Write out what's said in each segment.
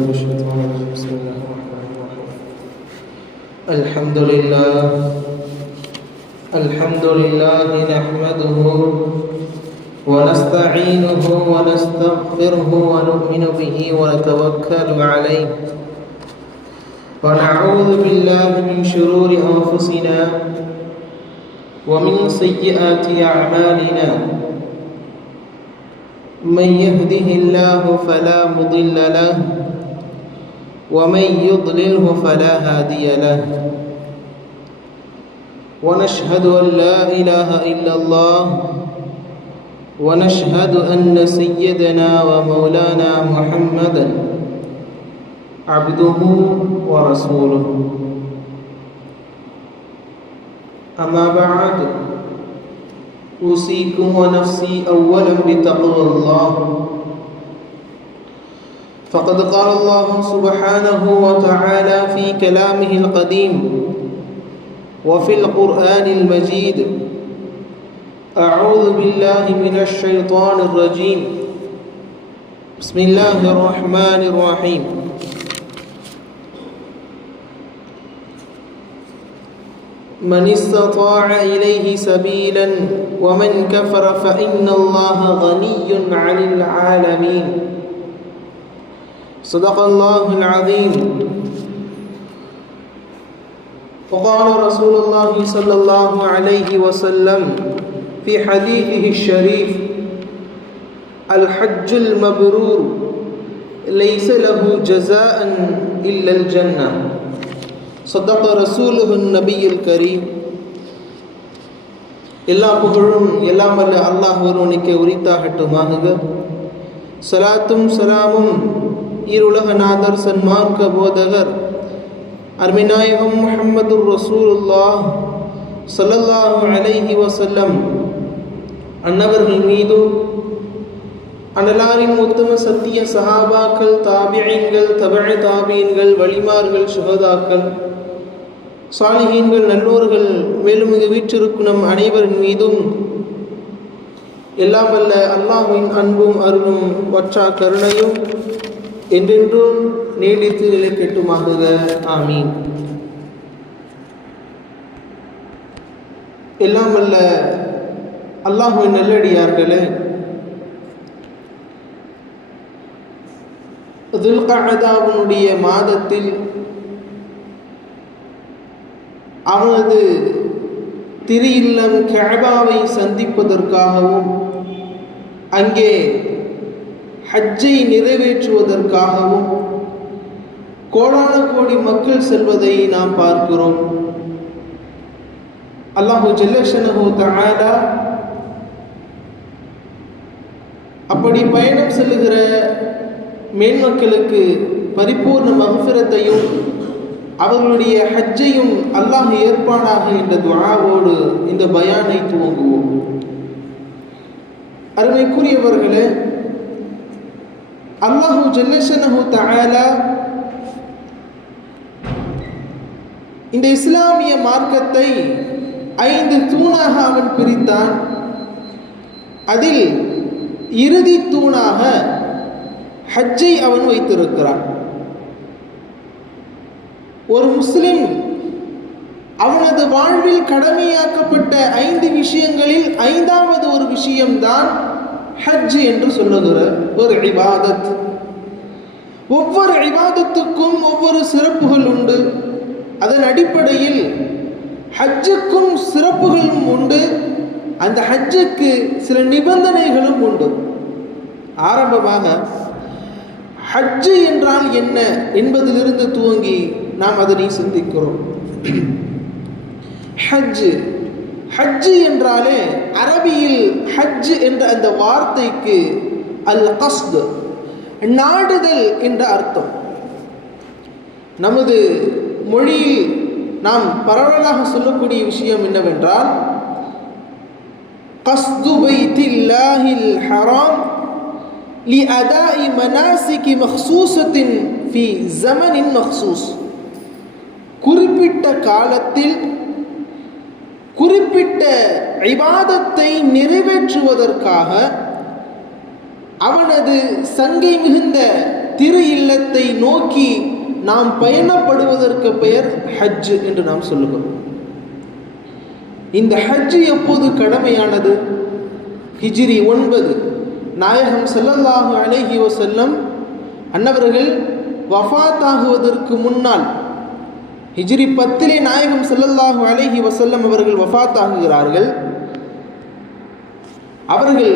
من الشيطان الرجيم. بسم الله الرحمن الرحيم. الحمد لله نحمده ونستعينه ونستغفره ونؤمن به ونتوكل عليه ونعوذ بالله من شرور أنفسنا ومن سيئات أعمالنا. من يهده الله فلا مضل له ومن يضلله فلا هادي له. ونشهد أن لا إله إلا الله ونشهد أن سيدنا ومولانا محمدا عبده ورسوله. أما بعد، أوصيكم ونفسي أولا بتقوى الله. فقد قال الله سبحانه وتعالى في كلامه القديم وفي القرآن المجيد: أعوذ بالله من الشيطان الرجيم، بسم الله الرحمن الرحيم. من استطاع إليه سبيلا ومن كفر فإن الله غني عن العالمين. صدق الله العظيم. وقال رسول الله صلى الله عليه وسلم في حديثه الشريف: الحج المبرور ليس له جزاء إلا الجنة. صدق رسوله النبي الكريم. எல்லா புகழும் எல்லாம் வல்ல அல்லாஹ் ஒருவனுக்கே உரித்தாகட்டுமாக. சலாத்தும் சலாமும் ஈருலகநாதர் சன்மார்க்க போதகர் அருமைநாயகம் முஹம்மதுர் ரசூலுல்லாஹ் ஸல்லல்லாஹு அலைஹி வஸல்லம் அன்னவர்கள் மீதும், அன்னலாரின் உத்தம சத்திய சஹாபாக்கள், தாபிஈன்கள், தபஅ தாபிஈன்கள், வலிமார்கள், சுஹதாக்கள், சாலிஹீன்கள், நல்லோர்கள், மேலும் இங்கு வீற்றிருக்கும் நம் அனைவரின் மீதும் எல்லாம் வல்ல அல்லாஹ்வின் அன்பும் அருளும் வற்றா கருணையும் என்றென்றும் நீடித்து நிலைக்கட்டுமாக. ஆமீன். எல்லாம் வல்ல அல்லாஹ்வின் நல்லடியார்களே, துல்கஅதாவுடைய மாதத்தில் அவனது திரு இல்லம் கஅபாவை சந்திப்பதற்காகவும் அங்கே ஹஜ்ஜை நிறைவேற்றுவதற்காகவும் கோடான கோடி மக்கள் செல்வதை நாம் பார்க்கிறோம். அல்லாஹு ஜல்லஷனஹு தஆலா அப்படி பயணம் செல்லுகிற மேன்மக்களுக்கு பரிபூர்ண மக்ஃபிரத்தையும் அவர்களுடைய ஹஜ்ஜையும் அல்லாஹ் ஏற்பானாக என்ற துஆவோடு இந்த பயானை துவங்குவோம். அருமைக்குரியவர்களே, அல்லாஹு ஜல்லஷனஹு தஆலா இந்த இஸ்லாமிய மார்க்கத்தை 5 தூணாக அவன் பிரித்தான். அதில் இறுதி தூணாக ஹஜ்ஜை அவன் வைத்திருக்கிறான். ஒரு முஸ்லிம் அவனது வாழ்வில் கடமையாக்கப்பட்ட 5 விஷயங்களில் 5வது ஒரு விஷயம்தான் ஹஜ் என்று சொல்லுகிற ஒரு இபாதத். ஒவ்வொரு இபாதத்துக்கும் ஒவ்வொரு சிறப்புகள் உண்டு. அதன் அடிப்படையில் ஹஜ்ஜுக்கும் சிறப்புகளும் உண்டு. அந்த ஹஜ்ஜுக்கு சில நிபந்தனைகளும் உண்டு. ஆரம்பமாக ஹஜ்ஜு என்றால் என்ன என்பதிலிருந்து துவங்கி நாம் அதனை சிந்திக்கிறோம். ஹஜ்ஜு என்றாலே அரபியில் ஹஜ் என்ற அந்த வார்த்தைக்கு அல் கஸ்த், நாடுதல் என்ற அர்த்தம். நமது மொழியில் நாம் பரவலாக சொல்லக்கூடிய விஷயம் என்னவென்றால், கஸ்து பைத்தில்லாஹில் ஹராம் லிஅதாஇ மனாசிகி மக்சூஸத்தின் ஃபி ஸமனின் மக்சூஸ். குறிப்பிட்ட காலத்தில் குறிப்பிட்ட இபாதத்தை நிறைவேற்றுவதற்காக அவனது சங்கை மிகுந்த திரு இல்லத்தை நோக்கி நாம் பயணப்படுவதற்கு பெயர் ஹஜ் என்று நாம் சொல்லுகிறோம். இந்த ஹஜ் எப்போது கடமையானது? ஹிஜ்ரி 9 நாயகம் ஸல்லல்லாஹு அலைஹி வஸல்லம் அன்னவர்கள் வஃபாத் ஆகுவதற்கு முன்னால், ஹிஜ்ரி 10 நாயகம் ஸல்லல்லாஹு அலைஹி வஸல்லம் அவர்கள் வஃபாத் ஆகுகிறார்கள். அவர்கள்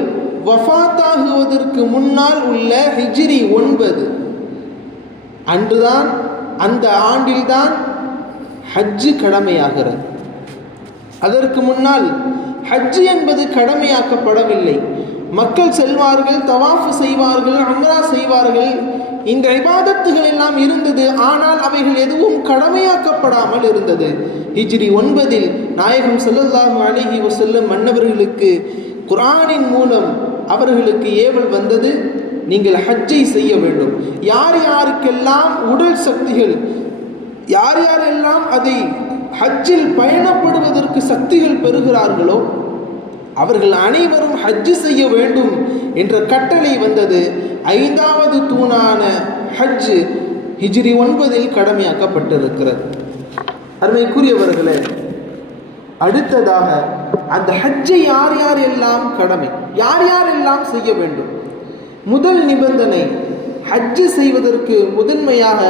வஃபாத்தாகுவதற்கு முன்னால் உள்ள ஹிஜ்ரி 9 அன்றுதான், அந்த ஆண்டில்தான் ஹஜ்ஜு கடமையாகிறது. அதற்கு முன்னால் ஹஜ்ஜு என்பது கடமையாக்கப்படவில்லை. மக்கள் செல்வார்கள், தவாஃப் செய்வார்கள், உம்ரா செய்வார்கள், இந்த இபாதத்துகள் எல்லாம் இருந்தது. ஆனால் அவைகள் எதுவும் கடமையாக்கப்படாமல் இருந்தது. ஹிஜ்ரி 9 நாயகம் ஸல்லல்லாஹு அலைஹி வஸல்லம் மன்னவர்களுக்கு குர்ஆனின் மூலம் அவர்களுக்கு ஏவல் வந்தது, நீங்கள் ஹஜ்ஜை செய்ய வேண்டும். யார் யாருக்கெல்லாம் உடல் சக்திகள், யார் யாரெல்லாம் அதை ஹஜ்ஜில் பயணப்படுவதற்கு சக்திகள் பெறுகிறார்களோ அவர்கள் அனைவரும் ஹஜ்ஜு செய்ய வேண்டும் என்ற கட்டளை வந்தது. 5வது தூணான ஹஜ்ஜு ஹிஜ்ரி 9 கடமையாக்கப்பட்டிருக்கிறது. அருமைக்குரியவர்களே, அடுத்ததாக அந்த ஹஜ்ஜை யார் யார் எல்லாம் கடமை, யார் யாரெல்லாம் செய்ய வேண்டும்? முதல் நிபந்தனை, ஹஜ்ஜு செய்வதற்கு முதன்மையாக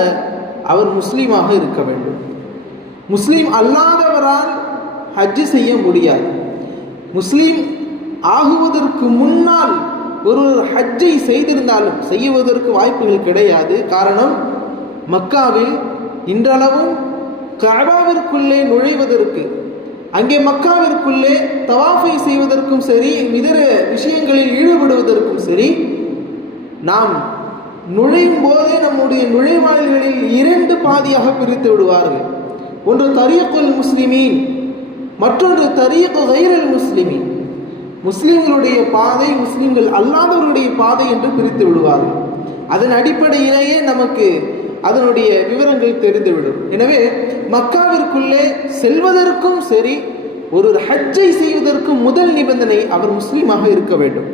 அவர் முஸ்லீமாக இருக்க வேண்டும். முஸ்லீம் அல்லாதவரால் ஹஜ்ஜு செய்ய முடியாது. முஸ்லீம் ஆகுவதற்கு முன்னால் ஒருவர் ஹஜ்ஜை செய்திருந்தாலும் செய்வதற்கு வாய்ப்புகள் கிடையாது. காரணம், மக்காவில் இன்றளவும் கஅபாவிற்குள்ளே நுழைவதற்கு, அங்கே மக்காவிற்குள்ளே தவாஃபை செய்வதற்கும் சரி, இதர விஷயங்களில் ஈடுபடுவதற்கும் சரி, நாம் நுழையும் போதே நம்முடைய நுழைவாயில்களில் 2 பாதியாக பிரித்து விடுவார்கள். ஒன்று தரீக்குல் முஸ்லிமீன், மற்றொன்று தரீக்கு கைரல் முஸ்லிமீன். முஸ்லிம்களுடைய பாதை, முஸ்லிம்கள் அல்லாதவர்களுடைய பாதை என்று பிரித்து விடுவார்கள். அதன் அடிப்படையிலேயே நமக்கு அதனுடைய விவரங்கள் தெரிந்துவிடும். எனவே மக்காவிற்குள்ளே செல்வதற்கும் சரி, ஒரு ஹஜ்ஜை செய்வதற்கும் முதல் நிபந்தனை அவர் முஸ்லீமாக இருக்க வேண்டும்.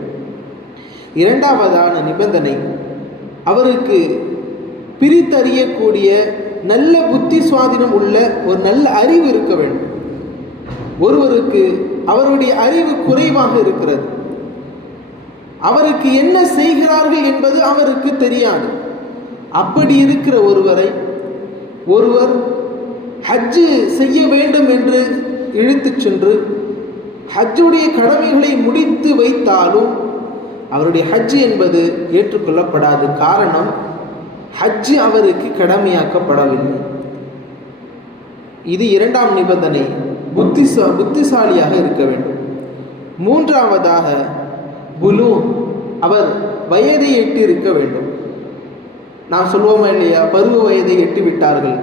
2வதான நிபந்தனை, அவருக்கு பிரித்தறியக்கூடிய நல்ல புத்தி சுவாதீனம் உள்ள ஒரு நல்ல அறிவு இருக்க வேண்டும். ஒருவருக்கு அவருடைய அறிவு குறைவாக இருக்கிறது, அவருக்கு என்ன செய்கிறார்கள் என்பது அவருக்கு தெரியாது. அப்படி இருக்கிற ஒருவர் ஹஜ்ஜு செய்ய வேண்டும் என்று இழுத்துச் சென்று ஹஜ்ஜுடைய கடமைகளை முடித்து வைத்தாலும் அவருடைய ஹஜ்ஜு என்பது ஏற்றுக்கொள்ளப்படாது. காரணம், ஹஜ்ஜு அவருக்கு கடமையாக்கப்படவில்லை. இது 2ஆம் நிபந்தனை, புத்திசாலியாக இருக்க வேண்டும். 3வதாக புலூ, அவர் வயதை எட்டி இருக்க வேண்டும். நாம் சொல்வோமா இல்லையா, பருவ வயதை எட்டி விட்டார்கள்.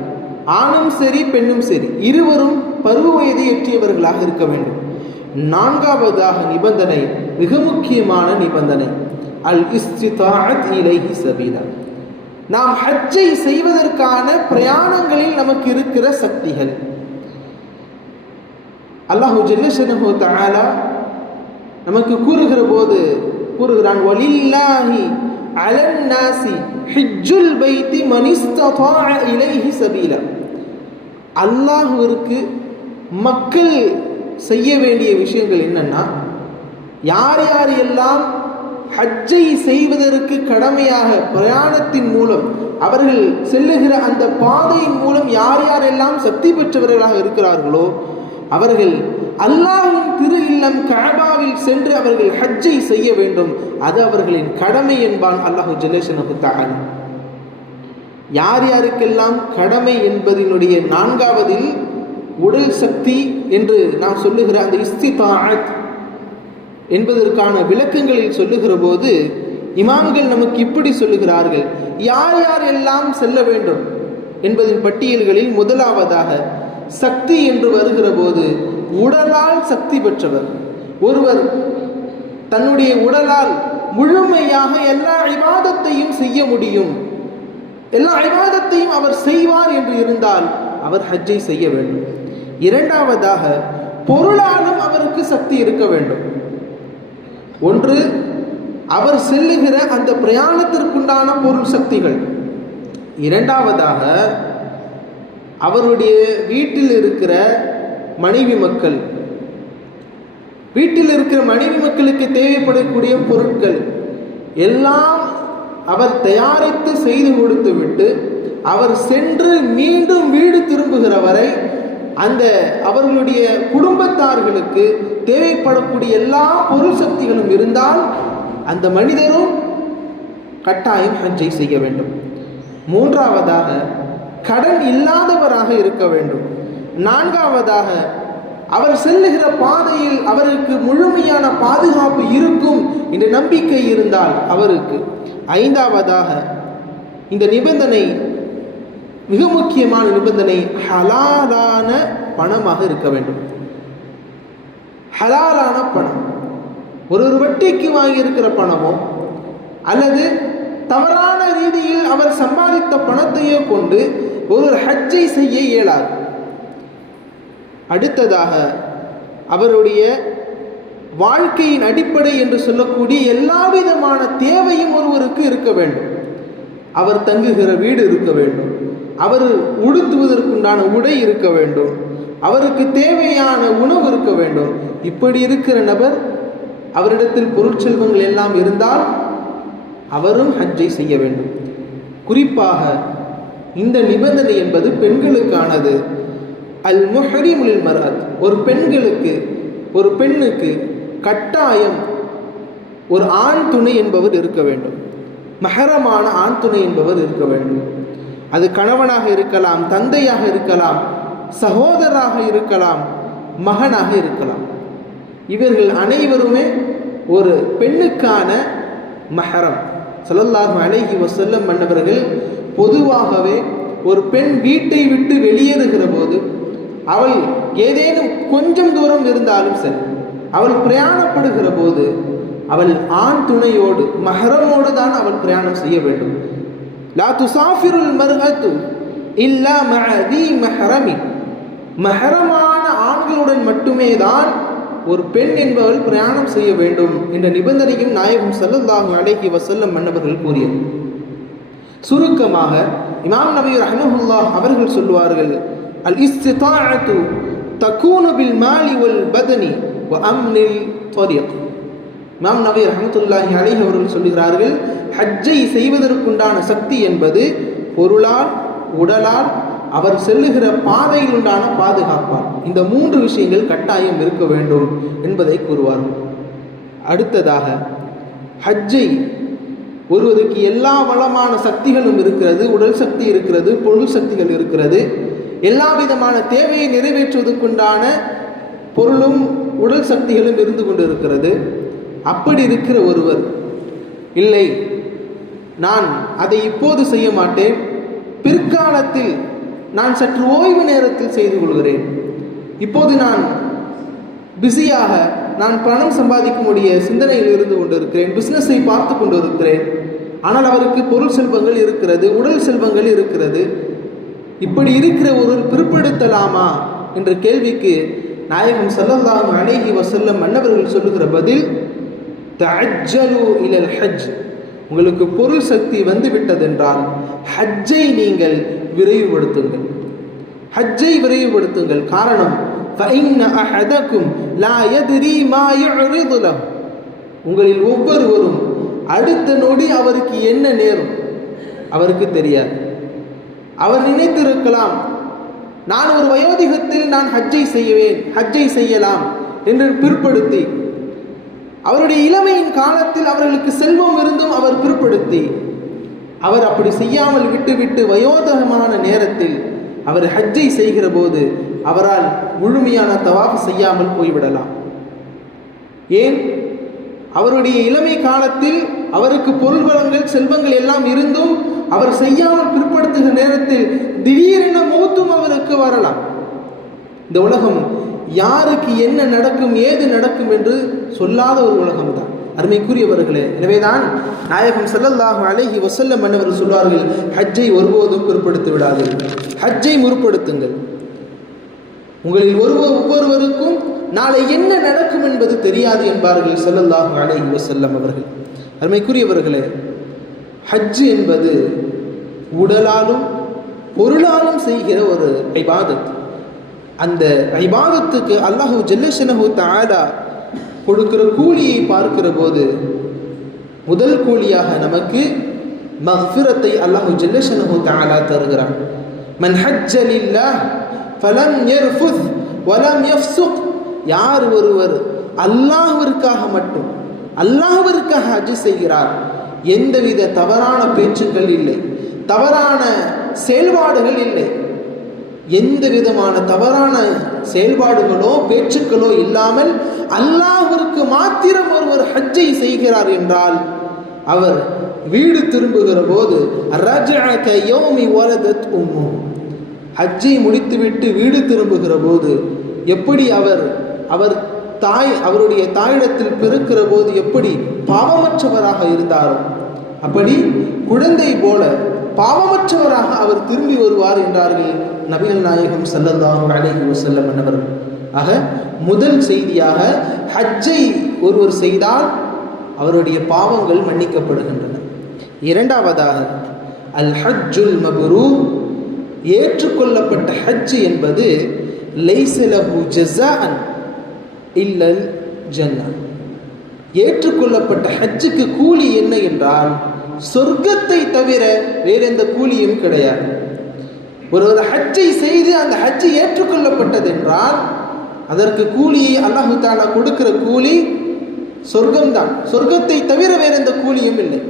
ஆணும் சரி பெண்ணும் சரி, இருவரும் பருவ வயதை எட்டியவர்களாக இருக்க வேண்டும். 4வதாக நிபந்தனை, மிக முக்கியமான நிபந்தனை, அல் இஸ்திதாஅத் இலைஹி சபீலா. நாம் ஹஜ்ஜை செய்வதற்கான பிரயாணங்களில் நமக்கு இருக்கிற சக்திகள். அல்லாஹு ஜல்ல ஷனஹு தஆலா நமக்கு கூறுகிற போது கூறுகிறான், வலில்லாஹி அலன் நாசி ஹஜ்ஜுல் பைத்தி மன் இஸ்ததாஅ இலைஹி சபீலா. அல்லாஹ்விற்கு மக்கள் செய்ய வேண்டிய விஷயங்கள் என்னன்னா, யார் யார் எல்லாம் ஹஜ்ஜை செய்வதற்கு கடமையாக பிரயாணத்தின் மூலம் அவர்கள் செல்லுகிற அந்த பாதையின் மூலம் யார் யாரெல்லாம் சக்தி பெற்றவர்களாக இருக்கிறார்களோ அவர்கள் அல்லாஹ்வின் திரு இல்லம் கஅபாவில் சென்று அவர்கள் ஹஜ்ஜை செய்ய வேண்டும். அது அவர்களின் கடமை என்பான் அல்லாஹு ஜல்ல ஷனஹு தஆலா. யார் யாருக்கெல்லாம் கடமை என்பதனுடைய 4வதில் உடல் சக்தி என்று நாம் சொல்லுகிற அந்த இஸ்திதாஅத் என்பதற்கான விளக்கங்களில் சொல்லுகிற போது இமாம்கள் நமக்கு இப்படி சொல்லுகிறார்கள், யார் யார் எல்லாம் செல்ல வேண்டும் என்பதின் பட்டியல்களில் முதலாவதாக சக்தி என்று வருகிற போது உடலால் சக்தி பெற்றவர் ஒருவர் தன்னுடைய உடலால் முழுமையாக எல்லா இபாதத்தையும் செய்ய முடியும், எல்லா இபாதத்தையும் அவர் செய்வார் என்று இருந்தால் அவர் ஹஜ்ஜை செய்ய வேண்டும். 2வதாக பொருளாலும் அவருக்கு சக்தி இருக்க வேண்டும். ஒன்று அவர் செல்லுகிற அந்த பிரயாணத்திற்குண்டான பொருள் சக்திகள். இரண்டாவதாக அவருடைய வீட்டில் இருக்கிற மனைவி மக்கள், வீட்டில் இருக்கிற மனைவி மக்களுக்கு தேவைப்படக்கூடிய பொருட்கள் எல்லாம் அவர் தயாரித்து செய்து கொடுத்து விட்டு அவர் சென்று மீண்டும் வீடு திரும்புகிற வரை அந்த அவர்களுடைய குடும்பத்தார்களுக்கு தேவைப்படக்கூடிய எல்லா பொருள் சக்திகளும் இருந்தால் அந்த மனிதரும் கட்டாயம் ஹஜ்ஜை செய்ய வேண்டும். மூன்றாவதாக கடன் இல்லாதவராக இருக்க வேண்டும். நான்காவதாக அவர் செல்லுகிற பாதையில் அவருக்கு முழுமையான பாதுகாப்பு இருக்கும் என்ற நம்பிக்கை இருந்தால் அவருக்கு. ஐந்தாவதாக இந்த நிபந்தனை, மிக முக்கியமான நிபந்தனை, ஹலாலான பணமாக இருக்க வேண்டும். ஹலாலான பணம், ஒரு வட்டிக்கு வாங்கி இருக்கிற பணமோ அல்லது தவறான ரீதியில் அவர் சம்பாதித்த பணத்தையோ கொண்டு ஒரு ஹஜ்ஜை செய்ய இயலாது. அடுத்ததாக அவருடைய வாழ்க்கையின் அடிப்படை என்று சொல்லக்கூடிய எல்லா விதமான தேவையும் ஒருவருக்கு இருக்க வேண்டும். அவர் தங்குகிற வீடு இருக்க வேண்டும், அவர் உடுத்துவதற்குண்டான உடை இருக்க வேண்டும், அவருக்கு தேவையான உணவு இருக்க வேண்டும். இப்படி இருக்கிற நபர், அவரிடத்தில் பொருட்செல்வங்கள் எல்லாம் இருந்தால் அவரும் ஹஜ்ஜை செய்ய வேண்டும். குறிப்பாக இந்த நிபந்தனை என்பது பெண்களுக்கானது. அல் முஹரிமுல் மர்அத், ஒரு பெண்ணுக்கு கட்டாயம் ஒரு ஆண் துணை என்பவர் இருக்க வேண்டும். மஹரமான ஆண் துணை என்பவர் இருக்க வேண்டும். அது கணவனாக இருக்கலாம், தந்தையாக இருக்கலாம், சகோதராக இருக்கலாம், மகனாக இருக்கலாம். இவர்கள் அனைவருமே ஒரு பெண்ணுக்கான மஹரம். ஸல்லல்லாஹு அலைஹி வஸல்லம் மன்னவர்கள் பொதுவாகவே ஒரு பெண் வீட்டை விட்டு வெளியேறுகிற போது அவள் ஏதேனும் கொஞ்சம் தூரம் இருந்தாலும் சரி, அவள் பிரயாணப்படுகிற போது அவள் ஆண் துணையோடு மஹரமோடு தான் அவள் பிரயாணம் செய்ய வேண்டும். லா துசாஃபிருல் மர்அத்து இல்லா மஅ தி மஹரமி, மஹரமான ஆண்களுடன் மட்டுமே தான் ஒரு பெண் என்பவள் பிரயாணம் செய்ய வேண்டும் என்ற நிபந்தனையும் நாயகம் ஸல்லல்லாஹு அலைஹி வஸல்லம் மன்னவர்கள் கூறியது. சுருக்கமாக இமாம் நபி ரஹ்மத்துல்லாஹ் அவர்கள் சொல்வார்கள், அல் இஸ்திதாஅத்து தகூனு பில் மாலி வல் பதனி வ அம்னில் தரீக். இமாம் நபி ரஹ்மத்துல்லாஹி அலைஹி அவர்கள் சொல்கிறார்கள், ஹஜ்ஜை செய்வதற்குண்டான சக்தி என்பது பொருளால், உடலால், அவர் செல்லுகிற பாதையில் உண்டான பாதுகாப்பால், இந்த மூன்று விஷயங்கள் கட்டாயம் இருக்க வேண்டும் என்பதை கூறுவார்கள். அடுத்ததாக ஹஜ்ஜை ஒருவருக்கு எல்லா வளமான சக்திகளும் இருக்கிறது, உடல் சக்தி இருக்கிறது, பொருள் சக்திகள் இருக்கிறது, எல்லா விதமான தேவையை நிறைவேற்றுவதற்குண்டான பொருளும் உடல் சக்திகளும் இருந்து கொண்டு இருக்கிறது. அப்படி இருக்கிற ஒருவர், இல்லை நான் அதை இப்போது செய்ய மாட்டேன், பிற்காலத்தில் நான் சற்று ஓய்வு நேரத்தில் செய்து கொள்கிறேன், இப்போது நான் பிஸியாக நான் பணம் சம்பாதிக்கக்கூடிய சிந்தனையில் இருந்து கொண்டிருக்கிறேன், பிஸ்னஸை பார்த்து கொண்டு இருக்கிறேன், ஆனால் அவருக்கு பொருள் செல்வங்கள் இருக்கிறது, உடல் செல்வங்கள் இருக்கிறது, இப்படி இருக்கிற ஒருவர் பிற்படுத்தலாமா என்ற கேள்விக்கு நாயகம் ஸல்லல்லாஹு அலைஹி வஸல்லம் மன்னவர்கள் சொல்லுகிற பதில், தஅஜ்ஜலு இலல் ஹஜ், உங்களுக்கு பொருள் சக்தி வந்து விட்டதென்றால் ஹஜ்ஜை நீங்கள் விரைவுபடுத்துங்கள், ஹஜ்ஜை விரைவுபடுத்துங்கள். காரணம், فَإِنَّ أَحَدَكُمْ لَا يَدْرِي مَا يُعْرِضُ لَهُ, உங்களில் ஒவ்வொருவரும் அடுத்த நொடி அவருக்கு என்ன நேரும் அவருக்கு தெரியாது. அவர் நினைத்திருக்கலாம், நான் ஒரு வயோதிகத்தில் நான் ஹஜ்ஜை செய்வேன், ஹஜ்ஜை செய்யலாம் என்று பிற்படுத்தி, அவருடைய இளமையின் காலத்தில் அவர்களுக்கு செல்வம் இருந்தும் அவர் பிற்படுத்தி, அவர் அப்படி செய்யாமல் விட்டுவிட்டு வயோதிகமான நேரத்தில் அவர் ஹஜ்ஜை செய்கிற போது அவரால் முழுமையான தவாஃப் செய்யாமல் போய்விடலாம். ஏன்? அவருடைய இளமை காலத்தில் அவருக்கு பொருள் வளங்கள், செல்வங்கள் எல்லாம் இருந்தும் அவர் செய்யாமல் பிற்படுத்துகிற நேரத்தில் திடீரென மௌத்தும் அவருக்கு வரலாம். இந்த உலகம் யாருக்கு என்ன நடக்கும், ஏது நடக்கும் என்று சொல்லாத ஒரு உலகம்தான் அருமைக்குரியவர்களே. எனவேதான் நாயகம் ஸல்லல்லாஹு அலைஹி வஸல்லம் மன்னவர்கள் சொல்வார்கள், ஹஜ்ஜை ஒருபோதும் பிற்படுத்தி விடாதீர்கள், ஹஜ்ஜை முற்படுத்துங்கள். உங்களில் ஒவ்வொருவருக்கும் நாளை என்ன நடக்கும் என்பது தெரியாது என்பார்கள் ஸல்லல்லாஹு அலைஹி வஸல்லம் அவர்கள். அருமைக்குரியவர்களே, ஹஜ் என்பது உடலாலும் பொருளாலும் செய்கிற ஒரு இபாதத். அந்த இபாதத்துக்கு அல்லாஹு ஜல்லஷனஹு தஆலா கொடுக்கிற கூலியை பார்க்கிற போது முதல் கூலியாக நமக்கு மக்ஃபிரத்தை அல்லாஹு ஜல்லஷனஹு தஆலா தருகிறான். மன் ஹஜ்ஜ லில்லாஹ் ஃபலம் யர்ஃபுத் வலம் யஃப்ஸுக், யார் ஒருவர் அல்லாஹ்விற்காக மட்டும் அல்லாஹ்விற்காக ஹஜ் செய்கிறார், எந்தவித தவறான பேச்சுக்கள் இல்லை, தவறான செயல்பாடுகள் இல்லை, எந்த விதமான தவறான செயல்பாடுகளோ பேச்சுக்களோ இல்லாமல் அல்லாஹ்விற்கு மாத்திரம் ஒருவர் ஹஜ்ஜை செய்கிறார் என்றால் அவர் வீடு திரும்புகிற போது ஹஜ்ஜை முடித்துவிட்டு வீடு திரும்புகிற போது எப்படி அவருடைய தாயிடத்தில் பிறக்கிற போது எப்படி பாவமற்றவராக இருந்தாரோ அப்படி குழந்தை போல பாவமற்றவராக அவர் திரும்பி வருவார் என்றார்கள் நபிகள் நாயகம் ஸல்லல்லாஹு அலைஹி வஸல்லம் என்பவர்கள். ஆக முதல் செய்தியாக ஹஜ்ஜை ஒருவர் செய்தால் அவருடைய பாவங்கள் மன்னிக்கப்படுகின்றன. இரண்டாவதாக அல் ஹஜ்ஜுல் மப்ரூர், ஏற்றுக்கொள்ளப்பட்ட ஹஜ் என்பது லைஸ லஹு ஜஸாஅன் இல்லல் ஜன்னah. ஏற்றுக்கொள்ளப்பட்ட ஹஜ்ஜுக்கு கூலி என்ன என்றால் சொர்க்கத்தை தவிர வேற எந்த கூலியும் கிடையாது. ஒரு ஹஜ்ஜை செய்து அந்த ஹஜ்ஜை ஏற்றுக்கொள்ளப்பட்டது என்றால் அதற்கு கூலியை அல்லாஹு தஆலா கொடுக்கிற கூலி சொர்க்கம்தான், சொர்க்கத்தை தவிர வேற எந்த கூலியும் இல்லை.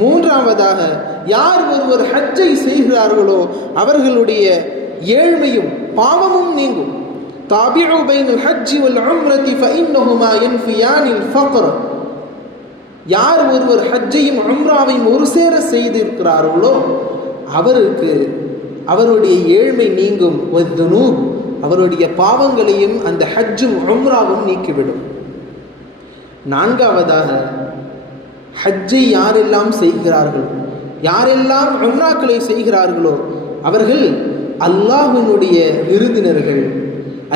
மூன்றாவதாக யார் ஒருவர் ஹஜ்ஜை செய்கிறார்களோ அவர்களுடைய ஏழ்மையும் பாவமும் நீங்கும். தாபிஉ பைனல் ஹஜ்ஜி வல் உம்ரதி ஃபஇன்னஹுமா யன்ஃபியானில் ஃபக்ர், யார் ஒருவர் ஹஜ்ஜையும் உம்ராவையும் ஒரு சேர செய்திருக்கிறார்களோ அவருக்கு அவருடைய ஏழ்மை நீங்கும். வதுனூப், அவருடைய பாவங்களையும் அந்த ஹஜ்ஜும் உம்ராவும் நீக்கிவிடும். நான்காவதாக ஹஜ்ஜை யாரெல்லாம் செய்கிறார்களோ, யாரெல்லாம் உம்ராக்களை செய்கிறார்களோ அவர்கள் அல்லாஹ்வினுடைய விருந்தினர்கள்.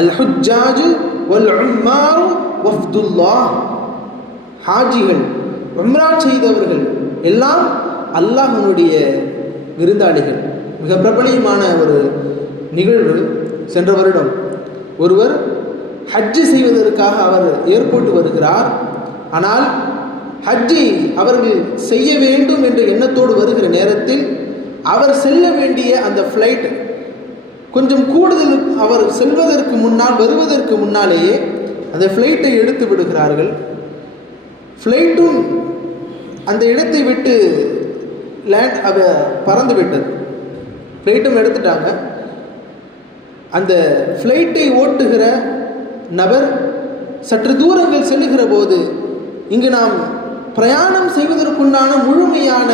அல் ஹுஜ்ஜாஜு வல் உம்மாரு வஃப்துல்லாஹ், ஹாஜிகள் உம்ரா செய்தவர்கள் எல்லாம் அல்லாஹ்வினுடைய விருந்தாளிகள். மிக பிரபலியமான ஒரு நிகழ்வு, சென்ற வருடம் ஒருவர் ஹஜ்ஜு செய்வதற்காக அவர் ஏர்போர்ட் வருகிறார். ஆனால் ஹஜ்ஜை அவர்கள் செய்ய வேண்டும் என்ற எண்ணத்தோடு வருகிற நேரத்தில் அவர் செல்ல வேண்டிய அந்த ஃப்ளைட் கொஞ்சம் கூடுதல், அவர் செல்வதற்கு முன்னால் வருவதற்கு முன்னாலேயே அந்த ஃப்ளைட்டை எடுத்து விடுகிறார்கள். ஃப்ளைட்டும் அந்த இடத்தை விட்டு பறந்து விட்டது. ஃப்ளைட்டும் எடுத்துட்டாங்க. அந்த ஃப்ளைட்டை ஓட்டுகிற நபர் சற்று தூரங்கள் செல்லுகிற போது இங்கு நாம் பிரயாணம் செய்வதற்குண்டான முழுமையான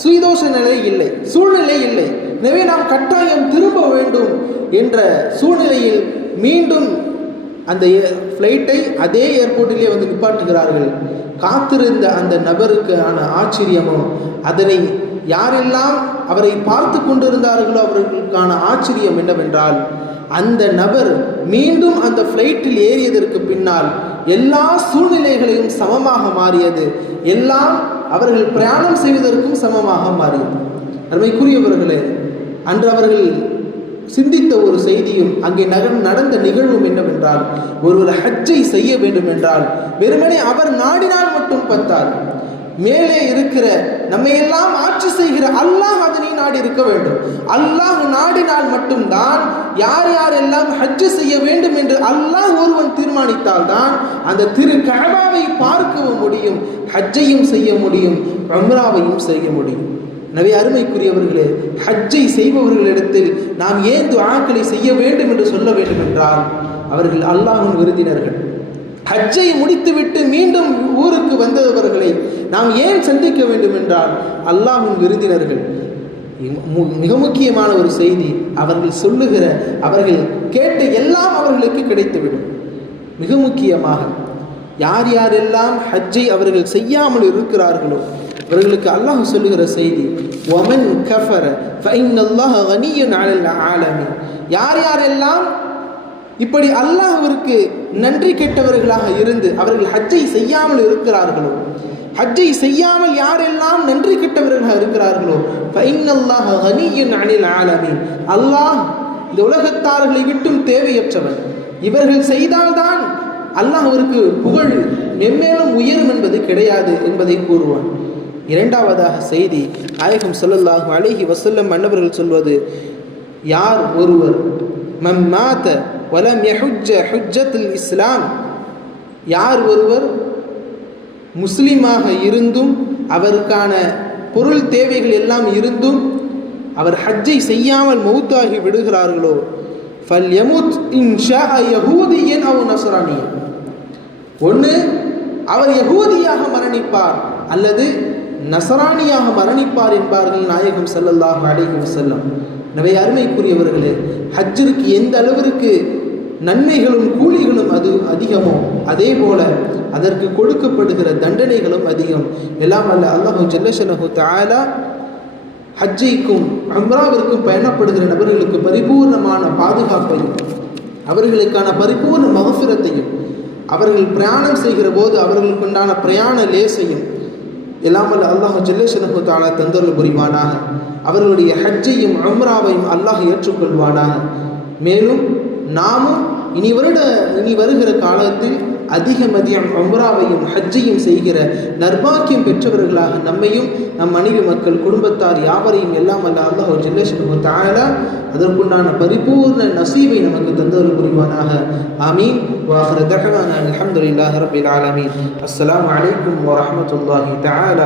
சுயதோஷ நிலை இல்லை, சூழ்நிலை இல்லை, எனவே நாம் கட்டாயம் திரும்ப வேண்டும் என்ற சூழ்நிலையில் மீண்டும் அந்த ஃப்ளைட்டை அதே ஏர்போர்ட்டிலே வந்து நிப்பாட்டுகிறார்கள். காத்திருந்த அந்த நபருக்கான ஆச்சரியமோ, அதனை யாரெல்லாம் அவரை பார்த்து கொண்டிருந்தார்களோ அவர்களுக்கான ஆச்சரியம் என்னவென்றால், அந்த நபர் மீண்டும் அந்த ஃப்ளைட்டில் ஏறியதற்கு பின்னால் எல்லா சூழ்நிலைகளையும் சமமாக மாறியது, எல்லாம் அவர்கள் பிரயாணம் செய்வதற்கும் சமமாக மாறியது. அருமைக்குரியவர்களே, அன்று அவர்கள் சிந்தித்த ஒரு செய்தியும் அங்கே நடந்த நிகழ்வும் என்னவென்றால், ஒருவர் ஹஜ்ஜை செய்ய வேண்டும் என்றால் வெறுமனே அவர் நாடினால் மட்டும் பத்தாது, மேலே இருக்கிற நம்மையெல்லாம் ஆட்சி செய்கிற அல்லாஹ் அதனை நாடி இருக்க வேண்டும். அல்லாஹ் நாடினால் மட்டும்தான் யார் யாரெல்லாம் ஹஜ்ஜு செய்ய வேண்டும் என்று அல்லாஹ் ஒருவன் தீர்மானித்தால் தான் அந்த திரு கஅபாவை பார்க்கவும் முடியும், ஹஜ்ஜையும் செய்ய முடியும், உம்ராவையும் செய்ய முடியும். எனவே அருமைக்குரியவர்களே, ஹஜ்ஜை செய்பவர்களிடத்தில் நாம் ஏன் துஆக்களை செய்ய வேண்டும் என்று சொல்ல வேண்டும் என்றால், அவர்கள் அல்லாஹ்வின் விருந்தினர்கள். ஹஜ்ஜை முடித்துவிட்டு மீண்டும் ஊருக்கு வந்தவர்களை நாம் ஏன் சந்திக்க வேண்டும் என்றால் அல்லாஹ்வின் விருந்தினர்கள். மிக முக்கியமான ஒரு செய்தி, அவர்கள் சொல்லுகிற, அவர்கள் கேட்ட எல்லாம் அவர்களுக்கு கிடைத்துவிடும். மிக முக்கியமாக யார் யாரெல்லாம் ஹஜ்ஜை அவர்கள் செய்யாமல் இருக்கிறார்களோ அவர்களுக்கு அல்லாஹ் சொல்லுகிற செய்தி, வமன் கஃபர ஃபஇன்னல்லாஹ கனிய்யுன் அலல் ஆலமீன். யார் யாரெல்லாம் இப்படி அல்லாஹ்விற்கு நன்றி கெட்டவர்களாக இருந்து அவர்கள் ஹஜ்ஜை செய்யாமல் இருக்கிறார்களோ, ஹஜ்ஜை செய்யாமல் யாரெல்லாம் நன்றி கெட்டவர்களாக இருக்கிறார்களோ ஃபைன்னல்லாஹ கனிய்யுன் அனில் ஆலமீன், அல்லாஹ் இந்த உலகத்தார்களை விட்டும் தேவையற்றவன். இவர்கள் செய்தால்தான் அல்லாஹ் அவருக்கு புகழ் மென்மேலும் உயரும் என்பது கிடையாது என்பதை கூறுவான். இரண்டாவதாக செய்தி நாயகம் ஸல்லல்லாஹு அலைஹி வஸல்லம் அன்னவர்கள் சொல்வது, யார் ஒருவர் மம்மாத வலம் யஹுஜ்ஜ ஹுஜ்ஜத்துல் இஸ்லாம், யார் ஒருவர் முஸ்லிமாக இருந்தும் அவருக்கான பொருள் தேவைகள் எல்லாம் இருந்தும் அவர் ஹஜ்ஜை செய்யாமல் மௌத்தாகி விடுகிறார்களோ ஃபல்யமுத் இன்ஷா யஹூதியன் அவ் நஸ்ரானியன், ஒன்று அவர் யஹூதியாக மரணிப்பார் அல்லது நசரானியாக மரணிப்பார் என்பார்கள் நாயகம் ஸல்லல்லாஹு அலைஹி வஸல்லம். எனவே அருமைக்குரியவர்களே, ஹஜ்ஜிற்கு எந்த அளவிற்கு நன்மைகளும் கூலிகளும் அது அதிகமோ அதே போல அதற்கு கொடுக்கப்படுகிற தண்டனைகளும் அதிகம். எல்லாம் அல்ல அல்லாஹு ஜல்லஷனஹு தஆலா ஹஜ்ஜிக்கும் உம்ராவிற்கும் பயணப்படுகிற நபர்களுக்கு பரிபூர்ணமான பாதுகாப்பையும் அவர்களுக்கான பரிபூர்ண மஃபிரத்தையும் அவர்கள் பிரயாணம் செய்கிற போது அவர்களுக்குண்டான பிரயாண லேசையும் எல்லாம் அல்ல அல்லாஹு ஜல்லஷனஹு தஆலா தந்தருள் புரிவானாக. அவர்களுடைய ஹஜ்ஜையும் உம்ராவையும் அல்லாஹ் ஏற்றுக்கொள்வானாக. மேலும் நாமும் இனி வருகிற காலத்தில் அதிகம் உம்ராவையும் ஹஜ்ஜையும் செய்கிற நர்பாக்கியம் பெற்றவர்களாக நம்மையும் நம் மனைவி மக்கள் குடும்பத்தார் யாவரையும் எல்லாம் அல்ல அல்லாஹு ஜல்லஷனஹு தஆலா அதற்குண்டான பரிபூர்ண நசீபை நமக்கு தந்தருள் புரிவானாக. ஆமீன். வ ஆகிரு தஅவானா அல்ஹம்துலில்லாஹி ரப்பில் ஆலமீன். அஸ்ஸலாமு அலைக்கும் வ ரஹ்மத்துல்லாஹி தஆலா.